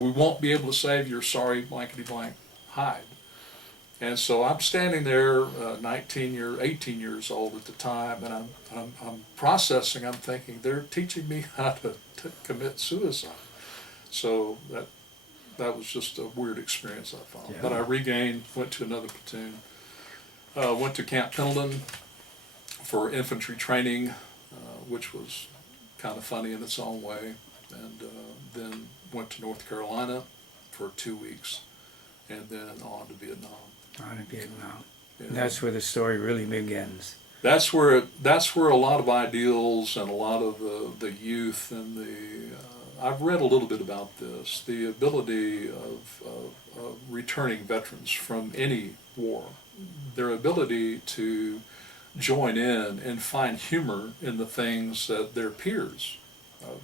We won't be able to save your sorry blankety blank hide. And so I'm standing there, 18 years old at the time, and I'm processing. I'm thinking they're teaching me how to commit suicide. So that was just a weird experience I found. Yeah. But I regained, went to another platoon, went to Camp Pendleton for infantry training, which was kind of funny in its own way, and then went to North Carolina for 2 weeks, and then on to Vietnam. On to Vietnam. Yeah. That's where the story really begins. That's where a lot of ideals and a lot of the youth and I've read a little bit about this, the ability of returning veterans from any war, their ability to join in and find humor in the things that their peers,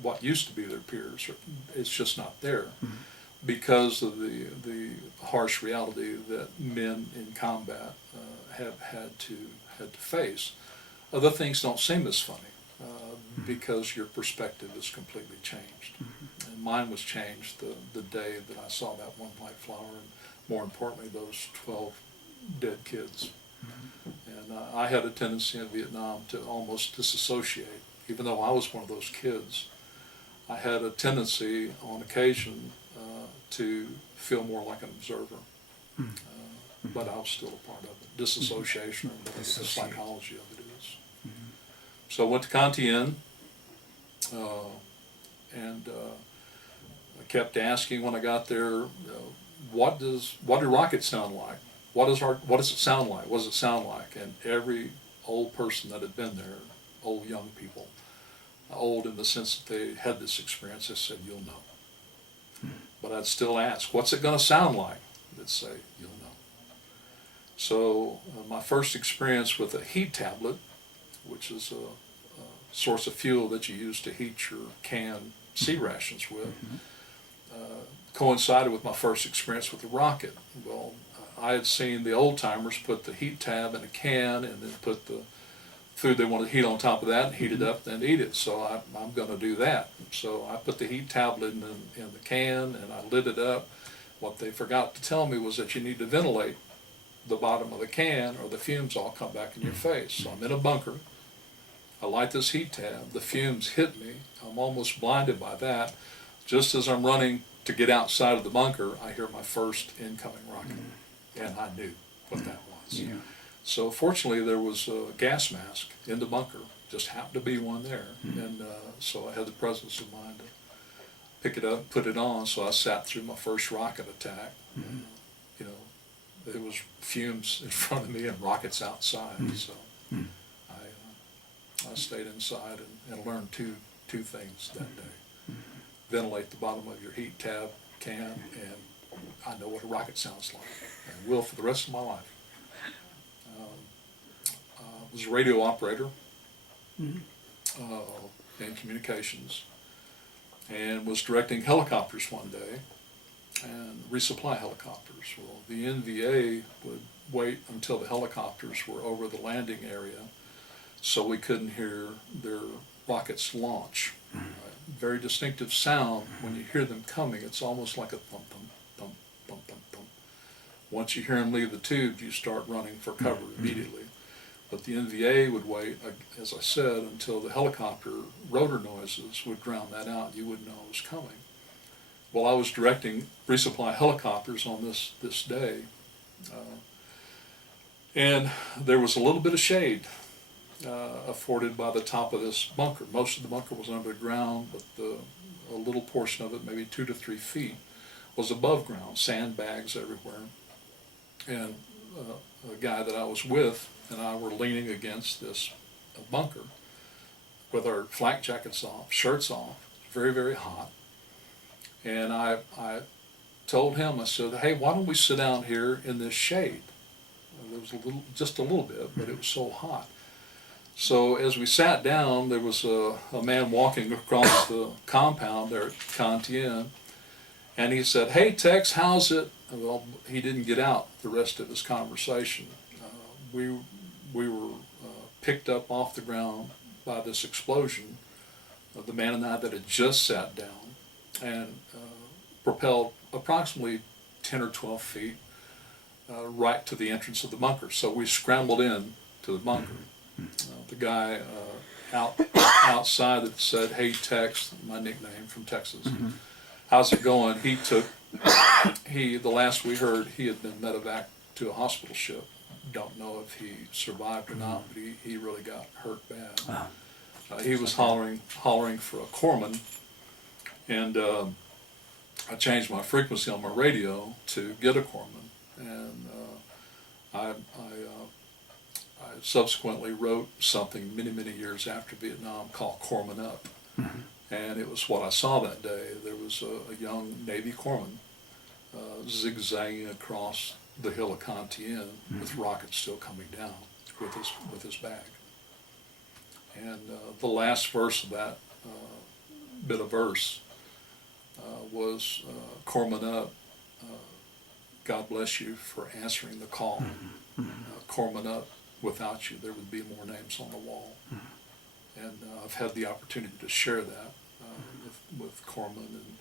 what used to be their peers, it's just not there. Mm-hmm. Because of the harsh reality that men in combat have had to face. Other things don't seem as funny because your perspective is completely changed. Mm-hmm. And mine was changed the day that I saw that one white flower, and more importantly, those 12 dead kids. Mm-hmm. And I had a tendency in Vietnam to almost disassociate. Even though I was one of those kids, I had a tendency on occasion to feel more like an observer. But I was still a part of it. Disassociation, or whatever the psychology of it is. Mm-hmm. So I went to Cantien, and I kept asking when I got there, what do rockets sound like? What does it sound like? What does it sound like? And every old person that had been there, old young people, old in the sense that they had this experience, they said, "You'll know." But I'd still ask, what's it going to sound like? They'd say, "You'll know." So my first experience with a heat tablet, which is a source of fuel that you use to heat your canned sea rations with, coincided with my first experience with the rocket. Well, I had seen the old timers put the heat tab in a can and then put the food they wanted to heat on top of that and heat it up and then eat it. So I'm going to do that. So I put the heat tablet in the can and I lit it up. What they forgot to tell me was that you need to ventilate the bottom of the can or the fumes all come back in your face. So I'm in a bunker. I light this heat tab. The fumes hit me. I'm almost blinded by that. Just as I'm running to get outside of the bunker, I hear my first incoming rocket. And I knew what that was. Yeah. So fortunately, there was a gas mask in the bunker. Just happened to be one there, and so I had the presence of mind to pick it up, put it on. So I sat through my first rocket attack. You know, there was fumes in front of me and rockets outside. So I stayed inside and learned two things that day: ventilate the bottom of your heat tab can, and I know what a rocket sounds like, and will for the rest of my life. I was a radio operator in communications, and was directing helicopters one day, and resupply helicopters. Well, the NVA would wait until the helicopters were over the landing area, so we couldn't hear their rockets launch. Very distinctive sound when you hear them coming. It's almost like a thump, thump, thump, thump, thump, thump. Once you hear them leave the tube, you start running for cover immediately. But the NVA would wait, as I said, until the helicopter rotor noises would drown that out. You wouldn't know it was coming. Well, I was directing resupply helicopters on this day, and there was a little bit of shade afforded by the top of this bunker. Most of the bunker was under the ground, but a little portion of it, maybe 2 to 3 feet, was above ground, sandbags everywhere. And a guy that I was with and I were leaning against this bunker with our flak jackets off, shirts off, very, very hot. And I told him, I said, "Hey, why don't we sit down here in this shade?" There was just a little bit, but it was so hot. So as we sat down, there was a man walking across the compound there at Cantien, and he said, "Hey, Tex, how's it?" Well, he didn't get out the rest of his conversation. We were picked up off the ground by this explosion. The man and I that had just sat down, and propelled approximately 10 or 12 feet right to the entrance of the bunker. So we scrambled in to the bunker. The guy outside that said, "Hey Tex," my nickname from Texas, "how's it going?" The last we heard, he had been medevac to a hospital ship. Don't know if he survived or not, but he really got hurt bad. He was hollering for a corpsman, and I changed my frequency on my radio to get a corpsman, and I subsequently wrote something many years after Vietnam called "Corpsman Up," and it was what I saw that day. There was a young Navy corpsman zigzagging across the hill of Con Tien with rockets still coming down with his bag. And the last verse of that bit of verse was "Corpsman Up, God bless you for answering the call. Corpsman Up, without you there would be more names on the wall." And I've had the opportunity to share that with corpsmen and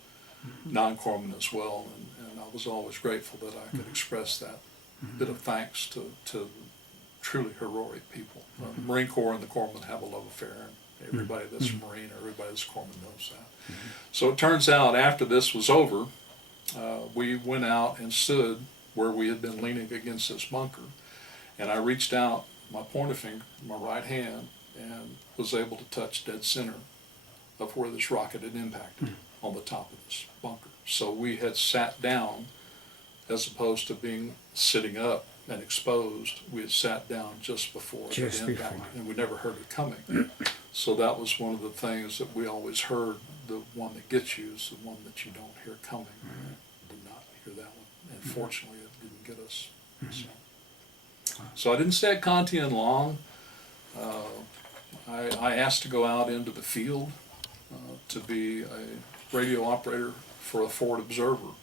non-corpsmen as well, and I was always grateful that I could express that bit of thanks to truly heroic people. Marine Corps and the corpsmen have a love affair, and everybody that's a Marine or everybody that's a corpsman knows that. So it turns out after this was over, we went out and stood where we had been leaning against this bunker, and I reached out my pointer finger, my right hand, and was able to touch dead center of where this rocket had impacted on the top of this bunker. So we had sat down as opposed to being sitting up and exposed. We had sat down just before the impact, and we never heard it coming. So that was one of the things that we always heard: the one that gets you is the one that you don't hear coming. I did not hear that one, and fortunately it didn't get us. So I didn't stay at Con Tien long. I asked to go out into the field to be a radio operator for a forward observer.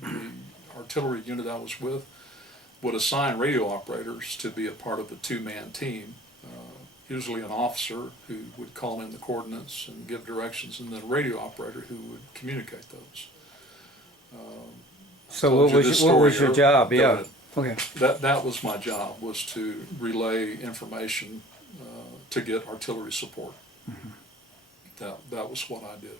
The artillery unit I was with would assign radio operators to be a part of a two-man team, usually an officer who would call in the coordinates and give directions, and then a radio operator who would communicate those. So what was your job? Yeah. Okay. That was my job, was to relay information to get artillery support. That was what I did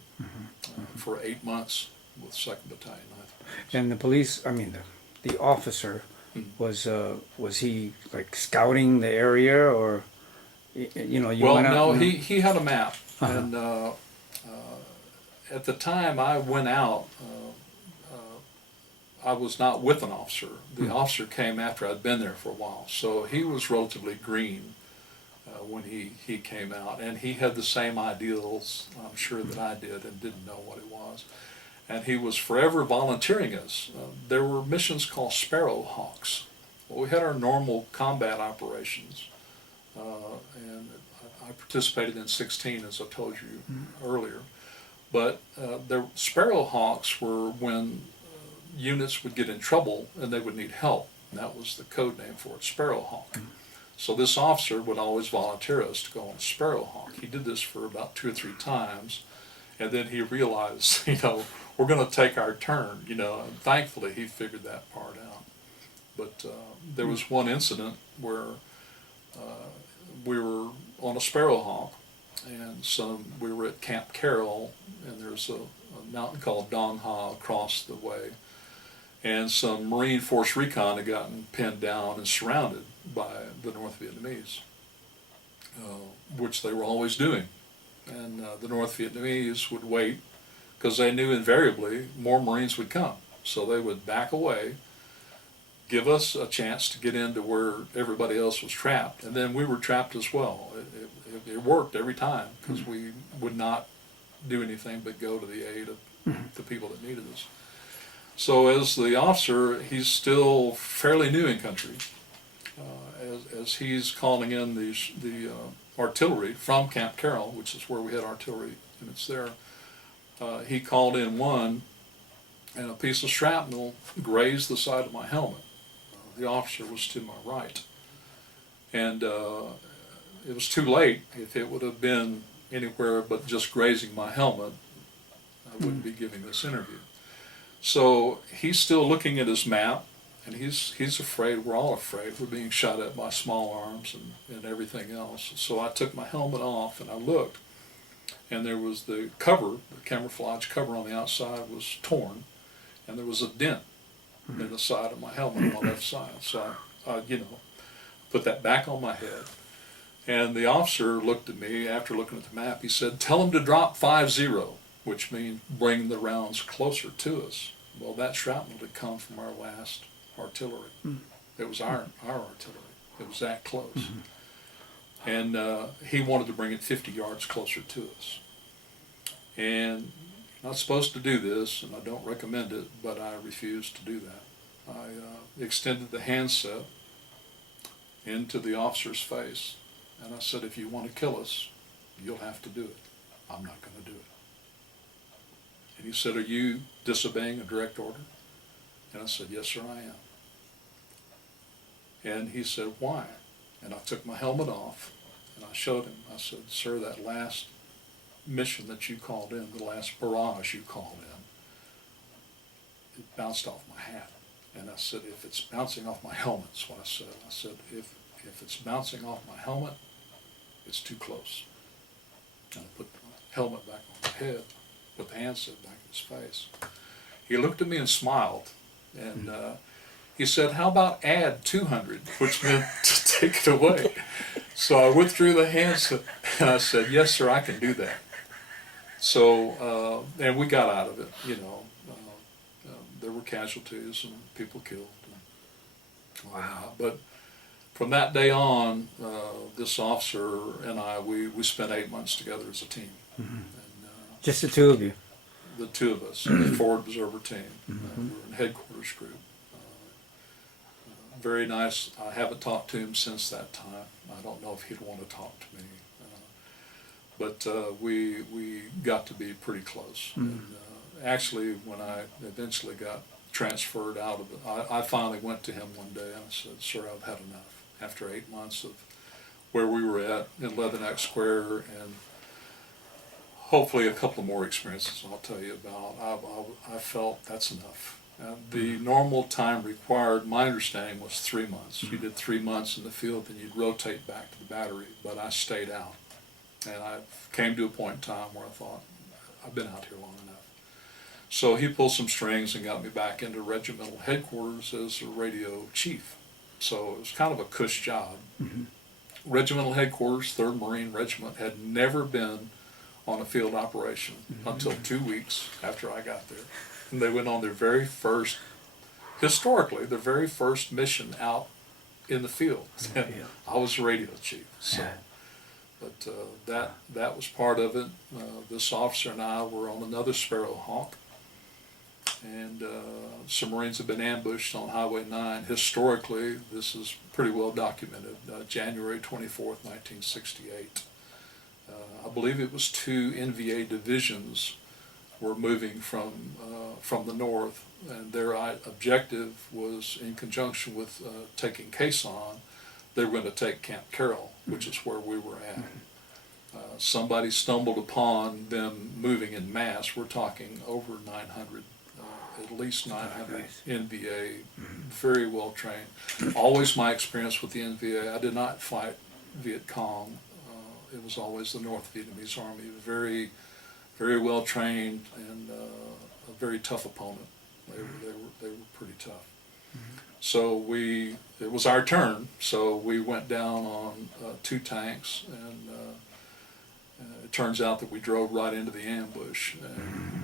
for 8 months with 2nd Battalion, 9th. And the police, I mean the officer, was he like scouting the area, or you know? Well, no, he had a map, and at the time I went out, I was not with an officer. The officer came after I'd been there for a while, so he was relatively green when he came out, and he had the same ideals, I'm sure, that I did, and didn't know what it was. And he was forever volunteering us. There were missions called Sparrow Hawks. Well, we had our normal combat operations, and I participated in 16, as I told you earlier. But the Sparrow Hawks were when units would get in trouble and they would need help, and that was the code name for it, Sparrow Hawk. So this officer would always volunteer us to go on Sparrow Hawk. He did this for about 2 or 3 times, and then he realized, we're going to take our turn, and thankfully he figured that part out. But there was one incident where we were on a Sparrow Hawk, and we were at Camp Carroll, and there's a mountain called Dong Ha across the way, and some Marine Force Recon had gotten pinned down and surrounded by the North Vietnamese, which they were always doing. And the North Vietnamese would wait, because they knew invariably more Marines would come. So they would back away, give us a chance to get into where everybody else was trapped, and then we were trapped as well. It worked every time, because we would not do anything but go to the aid of the people that needed us. So as the officer, he's still fairly new in country. As he's calling in the artillery from Camp Carroll, which is where we had artillery units there, he called in one, and a piece of shrapnel grazed the side of my helmet. The officer was to my right, and it was too late. If it would have been anywhere but just grazing my helmet, I wouldn't be giving this interview. So he's still looking at his map, and he's afraid. We're all afraid. We're being shot at by small arms and everything else. So I took my helmet off and I looked, and there was the cover, the camouflage cover on the outside was torn, and there was a dent in the side of my helmet on my left side. So I put that back on my head. And the officer looked at me after looking at the map. He said, "Tell him to drop 5-0, which means bring the rounds closer to us." Well, that shrapnel had come from our last artillery. It was our artillery. It was that close. And he wanted to bring it 50 yards closer to us. And I'm not supposed to do this, and I don't recommend it, but I refused to do that. I extended the handset into the officer's face, and I said, "If you want to kill us, you'll have to do it. I'm not going to do it." And he said, "Are you disobeying a direct order?" And I said, "Yes, sir, I am." And he said, "Why?" And I took my helmet off, and I showed him. I said, "Sir, that last mission that you called in, the last barrage you called in, it bounced off my hat." And I said, "If it's bouncing off my helmet," that's what I said. I said, if it's bouncing off my helmet, it's too close." And I put my helmet back on my head, put the handset back in his face. He looked at me and smiled, and he said, "How about add 200, which meant to take it away." So I withdrew the handset, and I said, "Yes, sir, I can do that." So, and we got out of it, there were casualties and people killed. Wow. But from that day on, this officer and I, we spent 8 months together as a team. And, Just the two of you? the two of us, the forward observer team. We were in headquarters group. Very nice. I haven't talked to him since that time. I don't know if he'd want to talk to me. But we got to be pretty close. And, actually, when I eventually got transferred out of it, I finally went to him one day and I said, "Sir, I've had enough." After 8 months of where we were at in Leatherneck Square, and hopefully a couple more experiences I'll tell you about, I felt that's enough. The normal time required, my understanding, was 3 months. You did 3 months in the field, then you'd rotate back to the battery, but I stayed out. And I came to a point in time where I thought, I've been out here long enough. So he pulled some strings and got me back into regimental headquarters as a radio chief. So it was kind of a cush job. Regimental headquarters, 3rd Marine Regiment, had never been on a field operation until 2 weeks after I got there. And they went on their very first, historically, their very first mission out in the field. I was the radio chief. So. But that was part of it. This officer and I were on another Sparrowhawk, and some Marines have been ambushed on Highway 9. Historically, this is pretty well documented. January 24th, 1968. I believe it was 2 NVA divisions were moving from the north, and their objective was, in conjunction with taking Quezon, they were going to take Camp Carroll, which is where we were at. Somebody stumbled upon them moving in mass. We're talking over 900, at least 900 NVA, very well trained. Always my experience with the NVA, I did not fight Viet Cong. It was always the North Vietnamese Army, very, very well trained, and a very tough opponent. They were pretty tough. So it was our turn, so we went down on 2 tanks, and it turns out that we drove right into the ambush.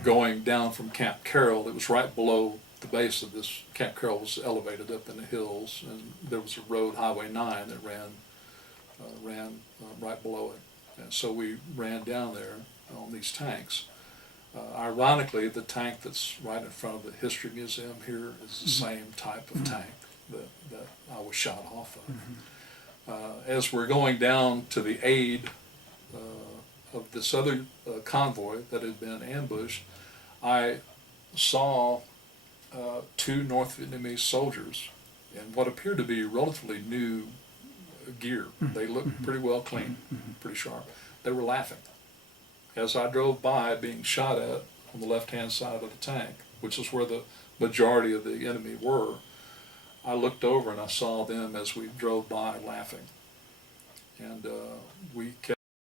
Going down from Camp Carroll, it was right below the base of this. Camp Carroll was elevated up in the hills, and there was a road, Highway 9, that ran right below it. And so we ran down there on these tanks. Ironically, the tank that's right in front of the History Museum here is the same type of tank that I was shot off of. As we're going down to the aid of this other convoy that had been ambushed, I saw 2 North Vietnamese soldiers in what appeared to be relatively new gear. They looked pretty well clean, pretty sharp. They were laughing. As I drove by being shot at, on the left-hand side of the tank, which is where the majority of the enemy were. I looked over and I saw them as we drove by laughing. And we kept